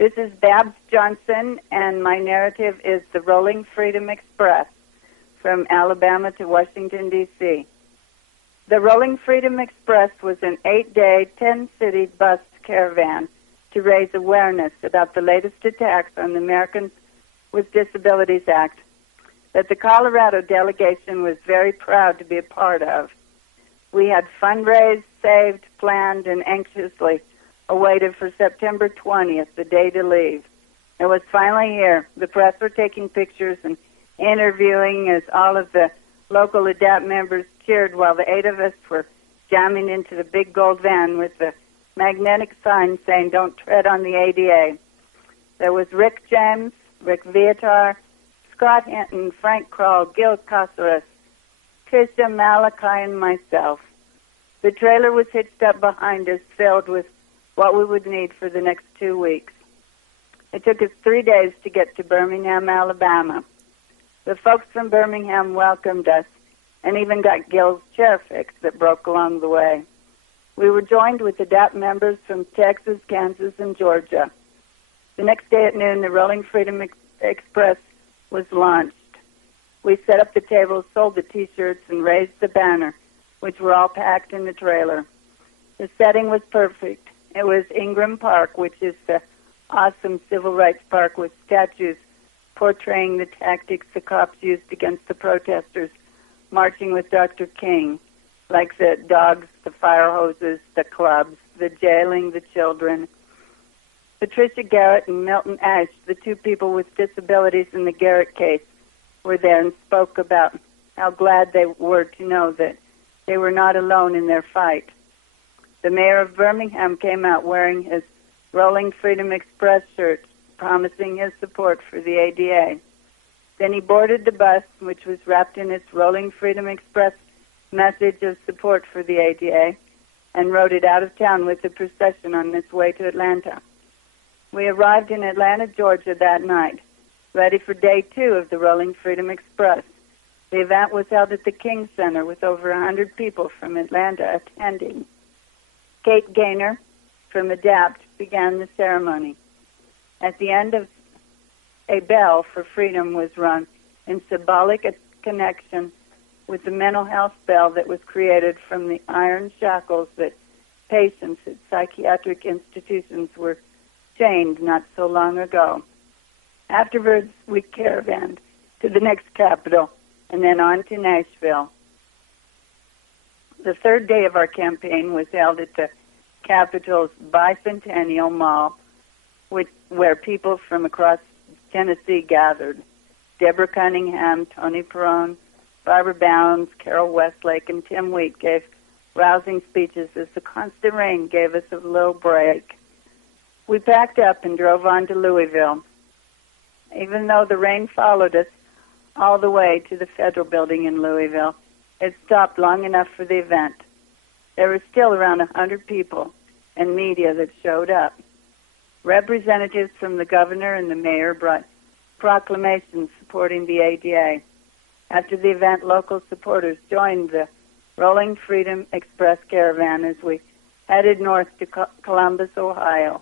This is Babs Johnson, and my narrative is the Rolling Freedom Express from Alabama to Washington, D.C. The Rolling Freedom Express was an 8-day, 10-city bus caravan to raise awareness about the latest attacks on the Americans with Disabilities Act that the Colorado delegation was very proud to be a part of. We had fundraised, saved, planned, and anxiously awaited for September 20th, the day to leave. It was finally here. The press were taking pictures and interviewing as all of the local ADAPT members cheered while the 8 of us were jamming into the big gold van with the magnetic sign saying, "Don't tread on the ADA." There was Rick James, Rick Viatar, Scott Hinton, Frank Kroll, Gil Casares, Tricia Malachi, and myself. The trailer was hitched up behind us, filled with what we would need for the next 2 weeks. It took us 3 days to get to Birmingham, Alabama. The folks from Birmingham welcomed us and even got Gil's chair fixed that broke along the way. We were joined with ADAPT members from Texas, Kansas, and Georgia. The next day at noon, the Rolling Freedom Express was launched. We set up the tables, sold the T-shirts, and raised the banner, which were all packed in the trailer. The setting was perfect. It was Ingram Park, which is the awesome civil rights park with statues portraying the tactics the cops used against the protesters marching with Dr. King, like the dogs, the fire hoses, the clubs, the jailing, the children. Patricia Garrett and Milton Ash, the 2 people with disabilities in the Garrett case, were there and spoke about how glad they were to know that they were not alone in their fight. The mayor of Birmingham came out wearing his Rolling Freedom Express shirt, promising his support for the ADA. Then he boarded the bus, which was wrapped in its Rolling Freedom Express message of support for the ADA, and rode it out of town with the procession on its way to Atlanta. We arrived in Atlanta, Georgia that night, ready for day 2 of the Rolling Freedom Express. The event was held at the King Center with over 100 people from Atlanta attending. Kate Gaynor from ADAPT began the ceremony. At the end of a bell for freedom was rung in symbolic connection with the mental health bell that was created from the iron shackles that patients at psychiatric institutions were chained not so long ago. Afterwards, we caravanned to the next capital and then on to Nashville. The 3rd day of our campaign was held at the Capitol's Bicentennial Mall, where people from across Tennessee gathered. Deborah Cunningham, Tony Perrone, Barbara Bounds, Carol Westlake, and Tim Wheat gave rousing speeches as the constant rain gave us a little break. We packed up and drove on to Louisville. Even though the rain followed us all the way to the Federal Building in Louisville, it stopped long enough for the event. There were still around 100 people and media that showed up. Representatives from the governor and the mayor brought proclamations supporting the ADA. After the event, local supporters joined the Rolling Freedom Express caravan as we headed north to Columbus, Ohio.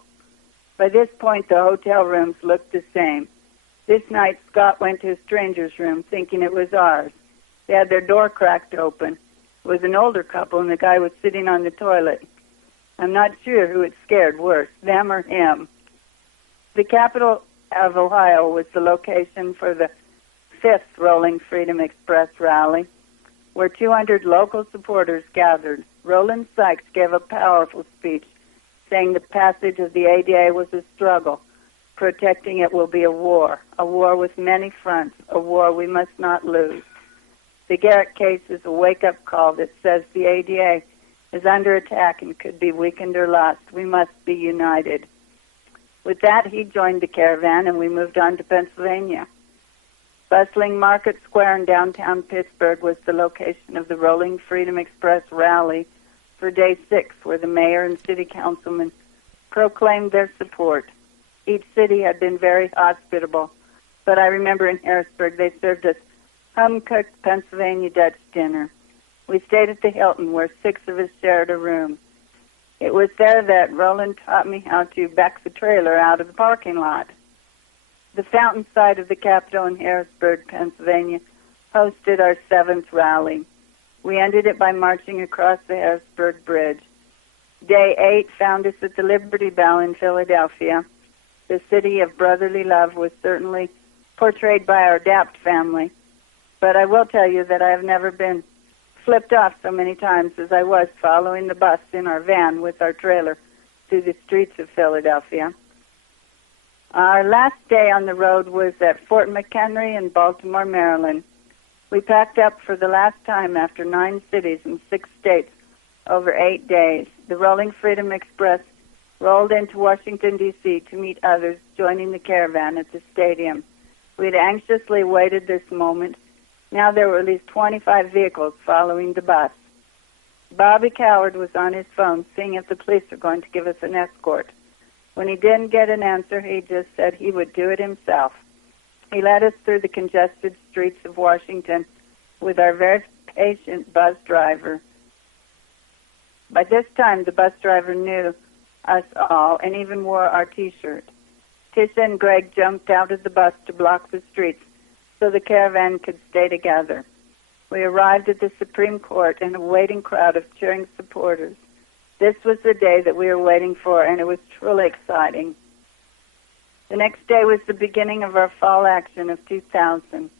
By this point, the hotel rooms looked the same. This night, Scott went to a stranger's room thinking it was ours. They had their door cracked open. It was an older couple, and the guy was sitting on the toilet. I'm not sure who it scared worse, them or him. The capital of Ohio was the location for the 5th Rolling Freedom Express rally, where 200 local supporters gathered. Roland Sykes gave a powerful speech, saying the passage of the ADA was a struggle. Protecting it will be a war with many fronts, a war we must not lose. The Garrett case is a wake-up call that says the ADA is under attack and could be weakened or lost. We must be united. With that, he joined the caravan, and we moved on to Pennsylvania. Bustling Market Square in downtown Pittsburgh was the location of the Rolling Freedom Express rally for Day 6, where the mayor and city councilmen proclaimed their support. Each city had been very hospitable, but I remember in Harrisburg they served us home-cooked Pennsylvania Dutch dinner. We stayed at the Hilton, where 6 of us shared a room. It was there that Roland taught me how to back the trailer out of the parking lot. The fountain side of the Capitol in Harrisburg, Pennsylvania, hosted our 7th rally. We ended it by marching across the Harrisburg Bridge. Day 8 found us at the Liberty Bell in Philadelphia. The city of brotherly love was certainly portrayed by our DAPT family, but I will tell you that I have never been flipped off so many times as I was following the bus in our van with our trailer through the streets of Philadelphia. Our last day on the road was at Fort McHenry in Baltimore, Maryland. We packed up for the last time after 9 cities and 6 states over 8 days. The Rolling Freedom Express rolled into Washington, D.C. to meet others joining the caravan at the stadium. We had anxiously awaited this moment. Now there were at least 25 vehicles following the bus. Bobby Coward was on his phone seeing if the police were going to give us an escort. When he didn't get an answer, he just said he would do it himself. He led us through the congested streets of Washington with our very patient bus driver. By this time, the bus driver knew us all and even wore our T-shirt. Tisha and Greg jumped out of the bus to block the streets so the caravan could stay together. We arrived at the Supreme Court in a waiting crowd of cheering supporters. This was the day that we were waiting for, and it was truly exciting. The next day was the beginning of our fall action of 2000.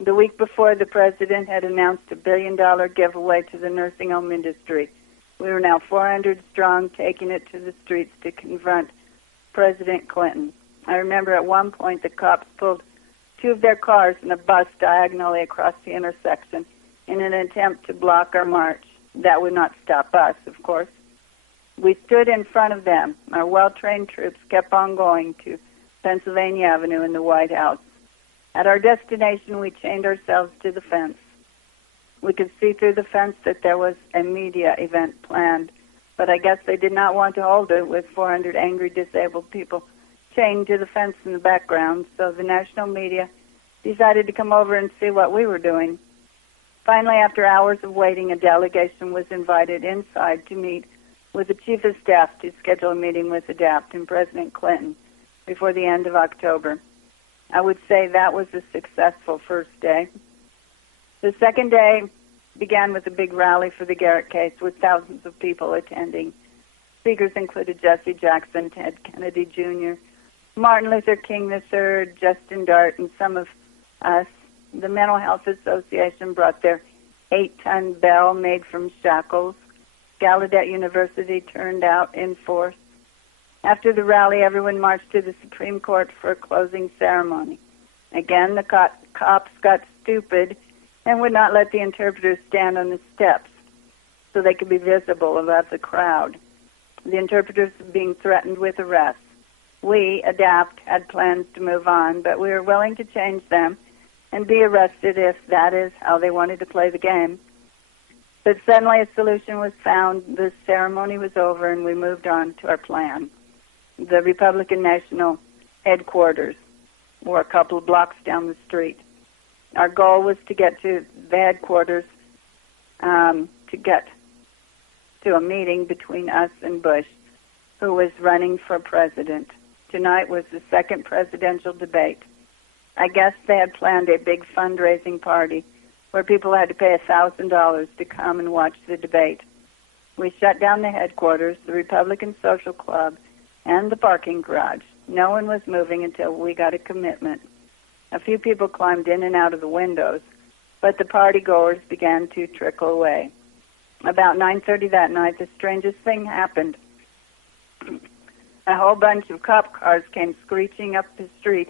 The week before, the president had announced $1 billion giveaway to the nursing home industry. We were now 400 strong, taking it to the streets to confront President Clinton. I remember at one point the cops pulled 2 of their cars and a bus diagonally across the intersection in an attempt to block our march. That would not stop us, of course. We stood in front of them. Our well-trained troops kept on going to Pennsylvania Avenue in the White House. At our destination, we chained ourselves to the fence. We could see through the fence that there was a media event planned, but I guess they did not want to hold it with 400 angry disabled people chained to the fence in the background, so the national media decided to come over and see what we were doing. Finally, after hours of waiting, a delegation was invited inside to meet with the Chief of Staff to schedule a meeting with ADAPT and President Clinton before the end of October. I would say that was a successful first day. The second day began with a big rally for the Garrett case with thousands of people attending. Speakers included Jesse Jackson, Ted Kennedy Jr., Martin Luther King III, Justin Dart, and some of us. The Mental Health Association brought their 8-ton bell made from shackles. Gallaudet University turned out in force. After the rally, everyone marched to the Supreme Court for a closing ceremony. Again, the cops got stupid and would not let the interpreters stand on the steps so they could be visible above the crowd. The interpreters were being threatened with arrest. We, ADAPT, had plans to move on, but we were willing to change them and be arrested if that is how they wanted to play the game. But suddenly a solution was found, the ceremony was over, and we moved on to our plan. The Republican National Headquarters were a couple of blocks down the street. Our goal was to get to the headquarters, to get to a meeting between us and Bush, who was running for president. Tonight was the second presidential debate. I guess they had planned a big fundraising party where people had to pay $1,000 to come and watch the debate. We shut down the headquarters, the Republican Social Club, and the parking garage. No one was moving until we got a commitment. A few people climbed in and out of the windows, but the party-goers began to trickle away. About 9:30 that night, the strangest thing happened. A whole bunch of cop cars came screeching up the street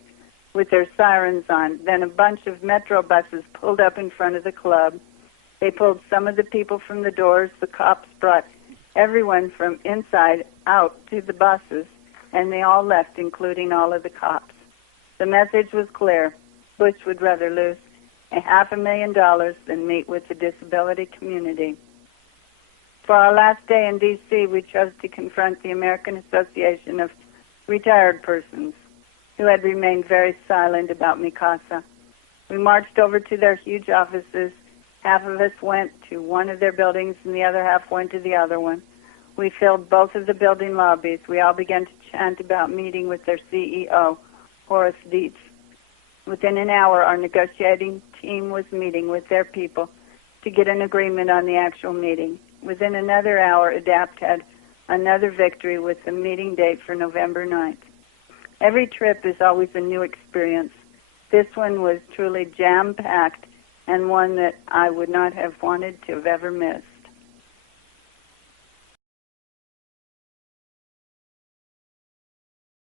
with their sirens on. Then a bunch of metro buses pulled up in front of the club. They pulled some of the people from the doors. The cops brought everyone from inside out to the buses, and they all left, including all of the cops. The message was clear. Bush would rather lose $500,000 than meet with the disability community. For our last day in D.C., we chose to confront the American Association of Retired Persons, who had remained very silent about Mikasa. We marched over to their huge offices. Half of us went to one of their buildings and the other half went to the other one. We filled both of the building lobbies. We all began to chant about meeting with their CEO, Horace Dietz. Within an hour, our negotiating team was meeting with their people to get an agreement on the actual meeting. Within another hour, ADAPT had another victory with the meeting date for November 9th. Every trip is always a new experience. This one was truly jam-packed and one that I would not have wanted to have ever missed.